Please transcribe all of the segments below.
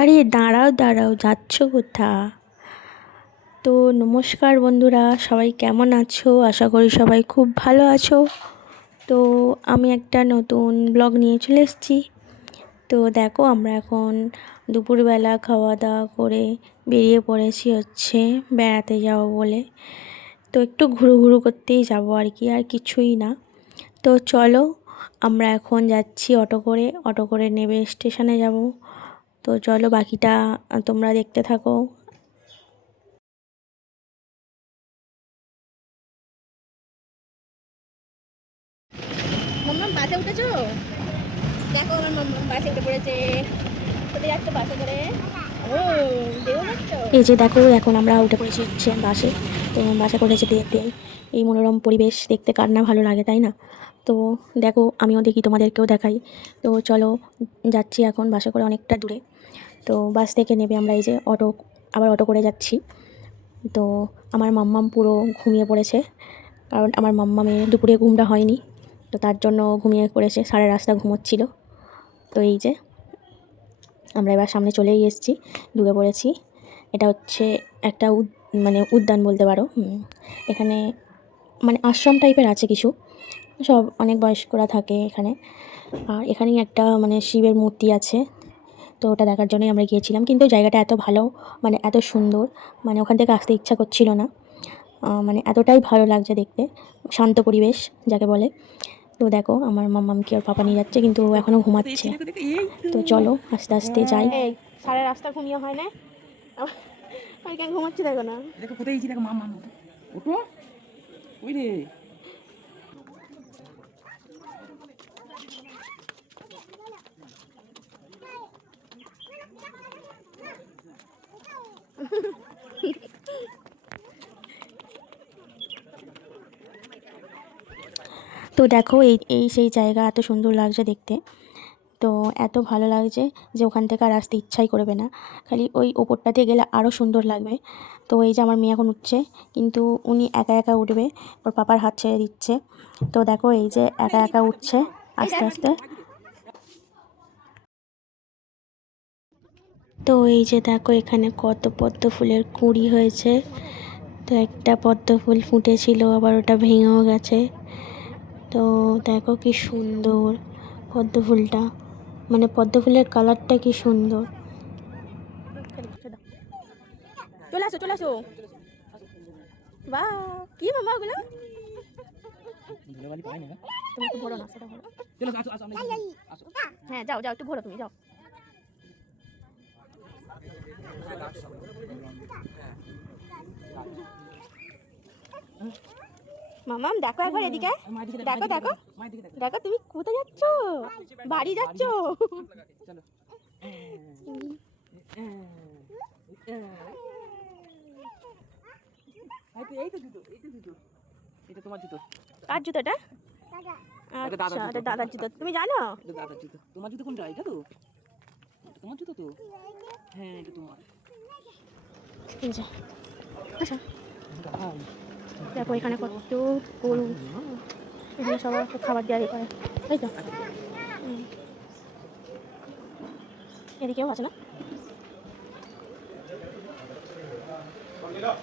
আরে দাঁড়াও দাঁড়াও, যাচ্ছ কোথা? তো নমস্কার বন্ধুরা, সবাই কেমন আছো? আশা করি সবাই খুব ভালো আছো। তো আমি একটা নতুন ব্লগ নিয়ে চলে এসেছি। তো দেখো, আমরা এখন দুপুরবেলা খাওয়া দাওয়া করে বেরিয়ে পড়েছি বেড়াতে যাব বলে। তো একটু ঘুরু ঘুরু করতেই যাব আর কি, আর কিছুই না। তো চলো, আমরা এখন যাচ্ছি অটো করে নেবে স্টেশনে যাব। তো চলো, বাকিটা তোমরা দেখতে থাকো। মাম্মাম বাসে উঠেছো? দেখো আমার মাম্মাম বাসে উঠে পড়েছে। কোথায় যাচ্ছ বাসে করে? ও, দেও যাচ্ছ? এই যে দেখো, এখন আমরা উঠে পড়েছি বাসে। তো বাসে করে যেতে যেতে এই মনোরম পরিবেশ দেখতে কার না ভালো লাগে, তাই না? তো দেখো, আমিও দেখি, তোমাদেরকেও দেখাই। তো চলো, যাচ্ছি এখন বাসে করে অনেকটা দূরে। তো বাস থেকে নেবে আমরা এই যে আবার অটো করে যাচ্ছি। তো আমার মাম্মাম পুরো ঘুমিয়ে পড়েছে, কারণ আমার মাম্মামের দুপুরে ঘুমটা হয়নি। তো তার জন্য ঘুমিয়ে পড়েছে, সারা রাস্তা ঘুমোচ্ছিল। তো এই যে আমরা এবার সামনে চলেই এসেছি, ঢুকে পড়েছি। এটা হচ্ছে একটা মানে উদ্যান বলতে পারো। এখানে মানে আশ্রম টাইপের আছে কিছু, সব অনেক বয়স্করা থাকে এখানে। আর এখানেই একটা মানে শিবের মূর্তি আছে। তো ওটা দেখার জন্যই আমরা গিয়েছিলাম, কিন্তু জায়গাটা এত ভালো, মানে এত সুন্দর, মানে ওখান থেকে আসতে ইচ্ছা করছিল না। মানে এতটাই ভালো লাগছে দেখতে, শান্ত পরিবেশ যাকে বলে। তো দেখো, আমার মাম্মামকে ওর পাপা নিয়ে যাচ্ছে, কিন্তু ও এখনও ঘুমাচ্ছে। তো চলো আস্তে আস্তে যাই। এই সারা রাস্তা ঘুমিয়ে হয় না? আমি কেন ঘুমাচ্ছি দেখো না? দেখো কোথায় গেছি, দেখো মাম ওঠো। ওই রে, তো দেখো, এই এই সেই জায়গা, এত সুন্দর লাগছে দেখতে। তো এত ভালো লাগছে যে ওখান থেকে আর আসতে ইচ্ছাই করবে না, খালি ওই ওপরটাতে গেলে আরও সুন্দর লাগবে। তো এই যে আমার মেয়ে এখন উঠছে, কিন্তু উনি একা একা উঠবে, ওর পাপার হাত ছেড়ে দিচ্ছে। তো দেখো, এই যে একা একা উঠছে আস্তে আস্তে। তো এই যে দেখো, এখানে কত পদ্ম ফুলের কুঁড়ি হয়েছে। তো একটা পদ্ম ফুল ফুটেছিল, আবার ওটা ভেঙেও গেছে। তো দেখো কি সুন্দর পদ্ম ফুলটা, মানে পদ্ম ফুলের কালারটা কি সুন্দর। চলে আসো চলে আসো। বা কি মামা ওগুলো? ধুলোবালি পাই না। তুমি একটু ভরো না, সেটা ভরো। চলো আসো আসো, আমরা আসো। হ্যাঁ যাও যাও, একটু ভরো, তুমি যাও। মামাম দেখো একবার এদিকে, দেখো দেখো দেখো, তুমি কোথায় যাচ্ছ? বাড়ি যাচ্ছ? চলো। এই তো জুতো, এই তো জুতো, এটা তোমার জুতো। কার জুতোটা? আচ্ছা, এটা দাদার জুতো, তুমি জানো? এটা দাদার জুতো। তোমার জুতো কোনটা? এটা তো, এটা তোমার জুতো তো। হ্যাঁ, এটা তোমার। এই যে, আচ্ছা দেখো, এখানে কত গরু, এখানে সবার খাবার দেওয়া করে, তাই তো? এদিকেও আছে না,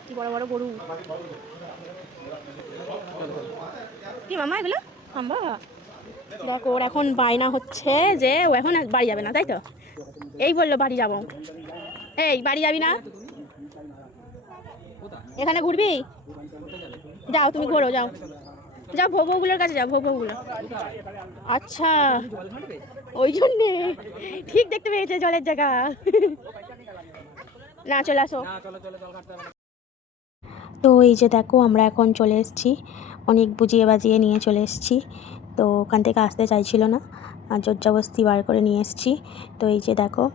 কি বড় বড় গরু। কি মামা এগুলো হাম্বা? দেখো, ওর এখন বায়না হচ্ছে যে ও এখন বাড়ি যাবে না, তাই তো? এই বললো বাড়ি যাব। এই বাড়ি যাবি না? এখানে ঘুরবি? যাও তুমি ঘোরো, যাও যাও, ভোগুলোর কাছে যাও, ভোগুলো। আচ্ছা, ওই জন্যে ঠিক দেখতে পেয়েছে জলের জায়গা। না চলে আসো। তো এই যে দেখো, আমরা এখন চলে এসেছি, অনেক বুঝিয়ে বাজিয়ে নিয়ে চলে এসেছি। তো ওখান থেকে আসতে চাইছিল না, আর জোর জবরদস্তি বার করে নিয়ে এসেছি। তো এই যে দেখো,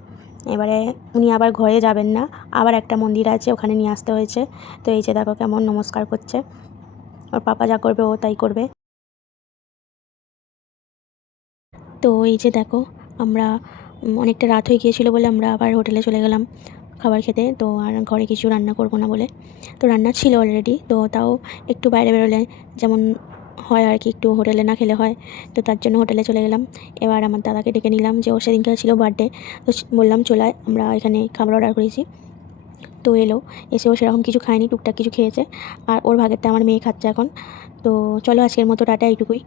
এবারে উনি আবার ঘরে যাবেন না, আবার একটা মন্দির আছে, ওখানে নিয়ে আসতে হয়েছে। তো এই যে দেখো কেমন নমস্কার করছে, ওর পাপা যা করবে ও তাই করবে। তো এই যে দেখো, আমরা অনেকটা রাত হয়ে গিয়েছিলো বলে আমরা আবার হোটেলে চলে গেলাম খাবার খেতে। তো আর ঘরে কিছু রান্না করবো না বলে, তো রান্না ছিল অলরেডি, তো তাও একটু বাইরে বেরোলে, যেমন হয় আর কি, একটু হোটেলে না খেলে হয়, তো তার জন্য হোটেলে চলে গেলাম। এবার আমার দাদাকে ডেকে নিলাম, যে ওর সেদিনকে ছিল বার্থডে, তো বললাম চলে আয়, আমরা এখানে খাবার অর্ডার করেছি। তো এলো, এসেও সেরকম কিছু খায়নি, টুকটাক কিছু খেয়েছে, আর ওর ভাগেরটা আমার মেয়ে খাচ্ছে এখন। তো চলো আজকের মতো টাটা, এইটুকুই।